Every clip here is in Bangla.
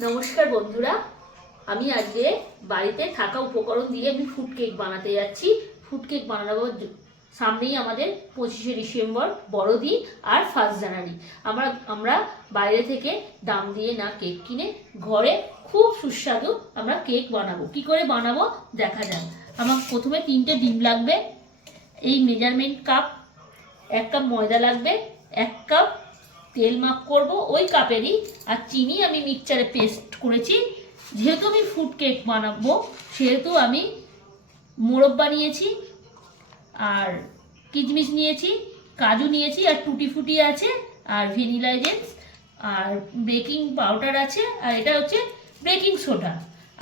নমস্কার বন্ধুরা, আমি আজকে বাড়িতে থাকা উপকরণ দিয়ে আমি ফুড কেক বানাতে যাচ্ছি। ফুড কেক বানাবো জ- সামনেই আমাদের পঁচিশে ডিসেম্বর বড়দিন আর ফার্স্ট জানুয়ারি। আমরা আমরা বাইরে থেকে দাম দিয়ে না কেক কিনে ঘরে খুব সুস্বাদু আমরা কেক বানাবো। কি করে বানাবো দেখা যাক। আমার প্রথমে তিনটে ডিম লাগবে, এই মেজারমেন্ট কাপ এক কাপ ময়দা লাগবে, এক কাপ তেল মাপ করব, ওই কাপেরই। আর চিনি আমি মিক্সচারে পেস্ট করেছি। যেহেতু আমি ফুড কেক বানাবো, সেহেতু আমি মোরব্বা নিয়েছি আর কিচমিচ নিয়েছি, কাজু নিয়েছি, আর টুটি ফুটি আছে, আর ভ্যানিলা এজেন্স আর বেকিং পাউডার আছে, আর এটা হচ্ছে বেকিং সোডা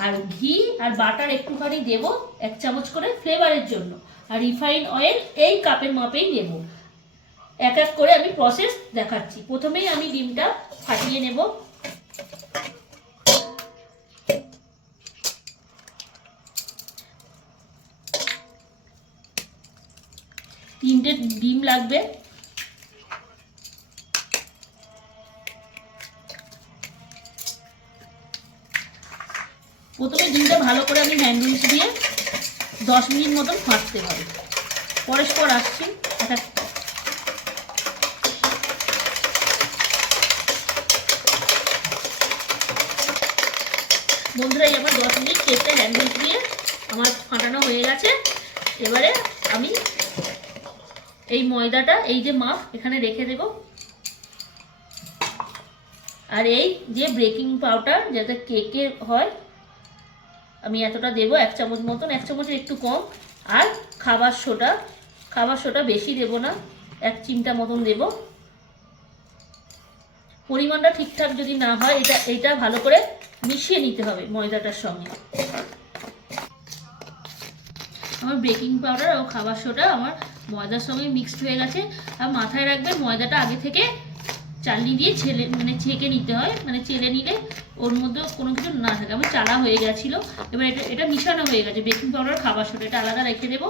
আর ঘি আর বাটার একটুখানি দেব, এক চামচ করে ফ্লেভারের জন্য। আর রিফাইন অয়েল এই কাপের মাপেই নেব এক এক করে আমি প্রসেস দেখাচ্ছি। প্রথমেই আমি ডিমটা ফাটিয়ে নেব। তিনটে ডিম লাগবে। প্রথমে ডিমটা ভালো করে আমি হ্যান্ড দিয়ে দশ মিনিট মতন ফাটতে হবে। পরস্পর আসছি। এক বন্ধুরা আমার দশ মিনিট কেকটা হ্যান্ডউইচ দিয়ে আমার ফাটানো হয়ে গেছে। এবারে আমি এই ময়দাটা, এই যে মাপ, এখানে রেখে দেব। আর এই যে ব্রেকিং পাউডার যাতে কেকে হয়, আমি এতটা দেবো, এক চামচ মতন, এক চামচের একটু কম। আর খাবার সোডা খাবার সোডা বেশি দেবো না, এক চিমটা মতন দেবো। পরিমাণটা ঠিকঠাক যদি না হয়, এটা এটা ভালো করে মিশিয়ে নিতে হবে ময়দাটার সঙ্গে। আমার বেকিং পাউডার ও খাবার সোডা আমার ময়দার সঙ্গে মিক্সড হয়ে গেছে। আর মাথায় রাখবেন ময়দাটা আগে থেকে চালনি দিয়ে ছেলে মানে ছেঁকে নিতে হয়। মানে চেলে নিলে ওর মধ্যে কোনো কিছু না থাকে। আমার চালা হয়ে গেছিল। এবার এটা এটা মিশানো হয়ে গেছে। বেকিং পাউডার খাবার সোডা এটা আলাদা রেখে দেবো।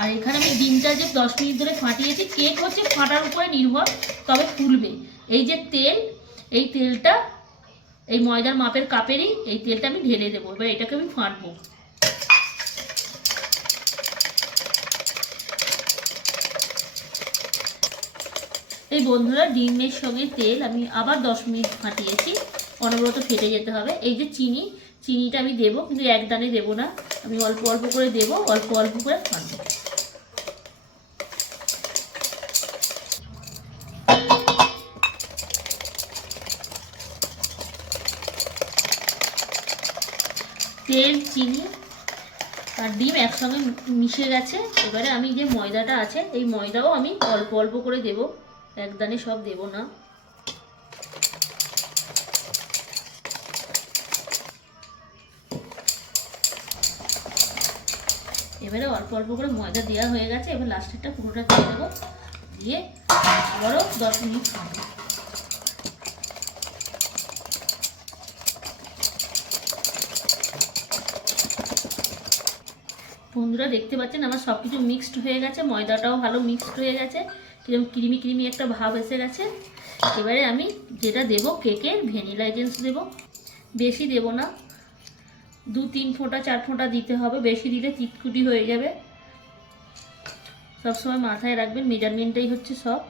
আর এখানে আমি ডিমটা যে দশ মিনিট ধরে ফাটিয়েছি কেক হচ্ছে ফাটার উপরে নির্ভর, তবে ফুলবে। এই যে তেল, এই তেলটা এই ময়দার মাপের কাপেরই এই তেলটা আমি ঢেলে দেবো, এবার এটাকে আমি ফাটবো। এই বন্ধুরা, ডিমের সঙ্গে তেল আমি আবার দশ মিনিট ফাটিয়েছি, অনবরত ফেটে যেতে হবে। এই যে চিনি, চিনিটা আমি দেবো, কিন্তু এক দানে দেবো না। আমি অল্প অল্প করে দেবো, অল্প অল্প করে ফাটবো। তেল, চিনি আর ডিম একসঙ্গে মিশে গেছে। এবারে আমি যে ময়দাটা আছে, এই ময়দাও আমি অল্প অল্প করে দেব। একদানে সব দেব না। এবারে অল্প অল্প করে ময়দা দেওয়া হয়ে গেছে। এবার লাস্টেরটা পুরোটা দিয়ে দেবো। দিয়ে আবারও দশ মিনিট খাব। বন্ধুরা দেখতে পাচ্ছেন আমার সব কিছু মিক্সড হয়ে গেছে, ময়দাটাও ভালো মিক্সড হয়ে গেছে। কিরম ক্রিমি ক্রিমি একটা ভাব এসে গেছে। এবারে আমি যেটা দেব কেকের, ভ্যানিলা এজেন্স দেব। বেশি দেব না। দু তিন ফোঁটা, চার ফোঁটা দিতে হবে। বেশি দিলে চিটকুটি হয়ে যাবে। সবসময় মাথায় রাখবেন, মেজারমেন্টটাই হচ্ছে সব।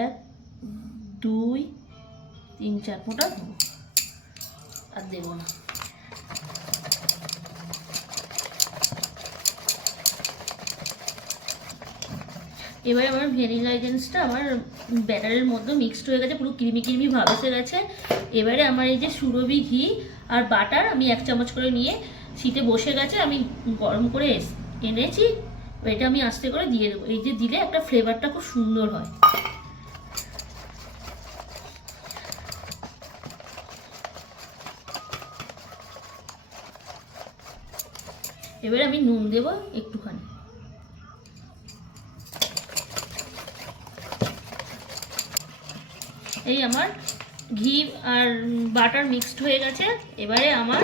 এক, দুই, তিন, চার ফোঁটা দেবো। আর দেবো না। এবারে আমার ভ্যানিলা এজেন্সটা আমার ব্যাটারের মধ্যে মিক্সড হয়ে গেছে, পুরো ক্রিমি ক্রিমি ভাব এসে গেছে। এবারে আমার এই যে সুরভি ঘি আর বাটার আমি এক চামচ করে নিয়ে শীতে বসে গেছে, আমি গরম করে এনেছি। এটা আমি আস্তে করে দিয়ে দেবো। এই যে দিলে একটা ফ্লেভারটা খুব সুন্দর হয়। এবারে আমি নুন দেবো একটুখানি। এই আমার ঘি আর বাটার মিক্সড হয়ে গেছে। এবারে আমার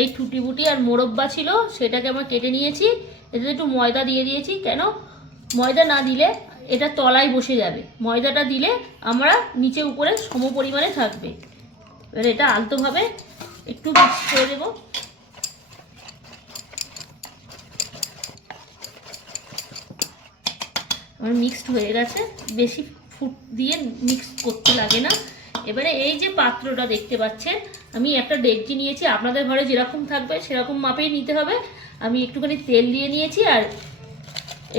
এই বুটি আর মোরব্বা ছিল, সেটাকে আমার কেটে নিয়েছি। এতে একটু ময়দা দিয়ে দিয়েছি। কেন? ময়দা না দিলে এটা তলায় বসে যাবে। ময়দাটা দিলে আমরা নিচে উপরে সম পরিমাণে থাকবে। এবার এটা আলতোভাবে একটু মিক্স করে দেবো। আমার মিক্সড হয়ে গেছে। বেশি ফুট দিয়ে মিক্স করতে লাগে না। এবারে এই যে পাত্রটা দেখতে পাচ্ছেন, আমি একটা ডেকচি নিয়েছি। আপনাদের ঘরে যেরকম থাকবে সেরকম মাপেই নিতে হবে। আমি একটুখানি তেল দিয়ে নিয়েছি আর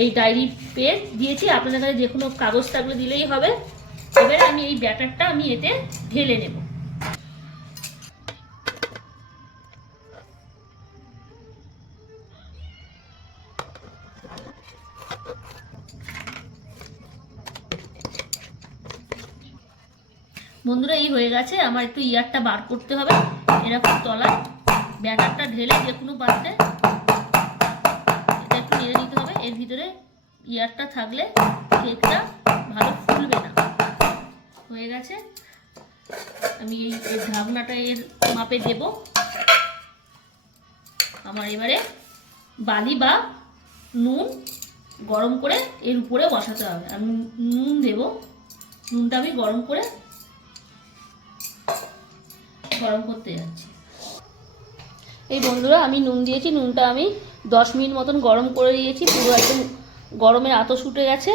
এই ডায়েরি পেজ দিয়েছি। আপনাদের কাছে যে কোনো কাগজ থাকলে দিলেই হবে। এবারে আমি এই ব্যাটারটা আমি এতে ঢেলে নেব। বন্ধুরা, এই হয়ে গেছে। আমার একটু ইয়ারটা বার করতে হবে। এরকম তলায় ব্যাটারটা ঢেলে যে কোনো পাত্রে এটা একটু নেড়ে নিতে হবে। এর ভিতরে ইয়ারটা থাকলে কেকটা ভালো ফুলবে না। হয়ে গেছে। আমি এই ঢাকনাটা এর মাপে দেব। আমার এবারে বালি বা নুন গরম করে এর উপরে বসাতে হবে। আমি নুন দেব। নুনটা আমি গরম করে গরম করতে যাচ্ছি। এই বন্ধুরা, আমি নুন দিয়েছি, নুনটা আমি দশ মিনিট মতন গরম করে দিয়েছি, পুরো একদম গরমের আতো ছুটে গেছে।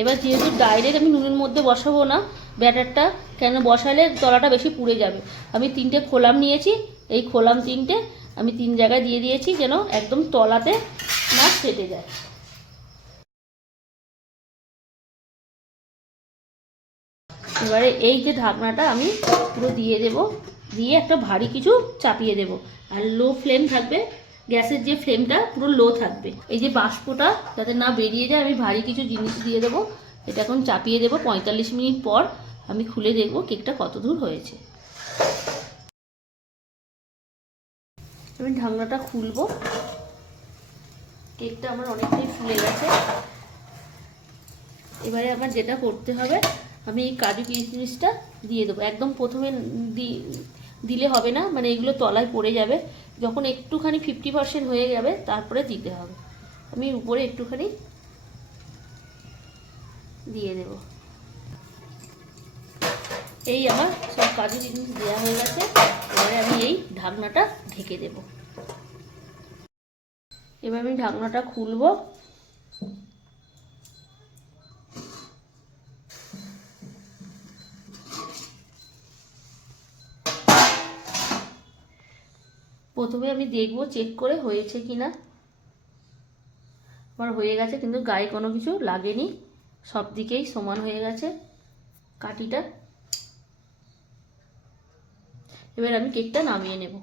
এবার যেহেতু ডাইরেক্ট আমি নুনের মধ্যে বসাবো না, ব্যাটারটা কেন বসালে তলাটা বেশি পুড়ে যাবে। আমি তিনটে খোলাম নিয়েছি, এই খোলাম তিনটে আমি তিন জায়গায় দিয়ে দিয়েছি যেন একদম তলাতে না ফেটে যায়। এবারে এই যে ঢাকনাটা আমি পুরো দিয়ে দেব। দিয়ে একটা ভারী কিছু চাপিয়ে দেব। আর লো ফ্লেম থাকবে, গ্যাসের যে ফ্লেমটা পুরো লো থাকবে। এই যে বাষ্পটা, যাতে না বেরিয়ে যায়, আমি ভারী কিছু জিনিস দিয়ে দেবো। এটা এখন চাপিয়ে দেবো পঁয়তাল্লিশ মিনিট পর। আমি খুলে দেখব কেকটা কত দূর হয়েছে। আমি ঢাকনাটা খুলবো। কেকটা আমার অনেকটাই ফুলে গেছে। এবারে আমার যেটা করতে হবে, আমি এই কাজু কিশমিশটা দিয়ে দেবো। একদম প্রথমে দিলে হবে না মানে এগুলো তলায় পড়ে যাবে। যখন একটুখানি ফিফটি পার্সেন্ট হয়ে যাবে, তারপরে দিতে হবে। আমি উপরে একটুখানি দিয়ে দেব। এই আমার সব কাজু জিনিস দেওয়া হয়ে গেছে। এবারে আমি এই ঢাকনাটা ঢেকে দেব। এবার আমি ঢাকনাটা খুলবো। প্রথমে আমি দেখব চেক করে হয়েছে কি না আমার হয়ে গেছে, কিন্তু গায়ে কোনো কিছু লাগেনি। সব দিকেই সমান হয়ে গেছে কাটিটা এবার আমি কেকটা নামিয়ে নেব।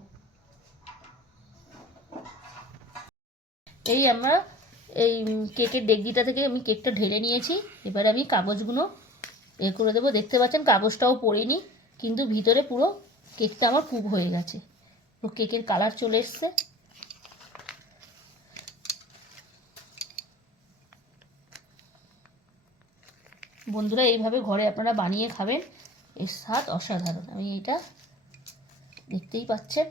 এই আমরা এই কেকের ডেগজিটা থেকে আমি কেকটা ঢেলে নিয়েছি। এবার আমি কাগজগুলো এ করে দেবো। দেখতে পাচ্ছেন, কাগজটাও পড়িনি, কিন্তু ভিতরে পুরো কেকটা আমার পুব হয়ে গেছে। পুরো কেকের কালার চলে এসছে। বন্ধুরা, এইভাবে ঘরে আপনারা বানিয়ে খাবেন। এর স্বাদ অসাধারণ। আমি এটা দেখতেই পাচ্ছেন।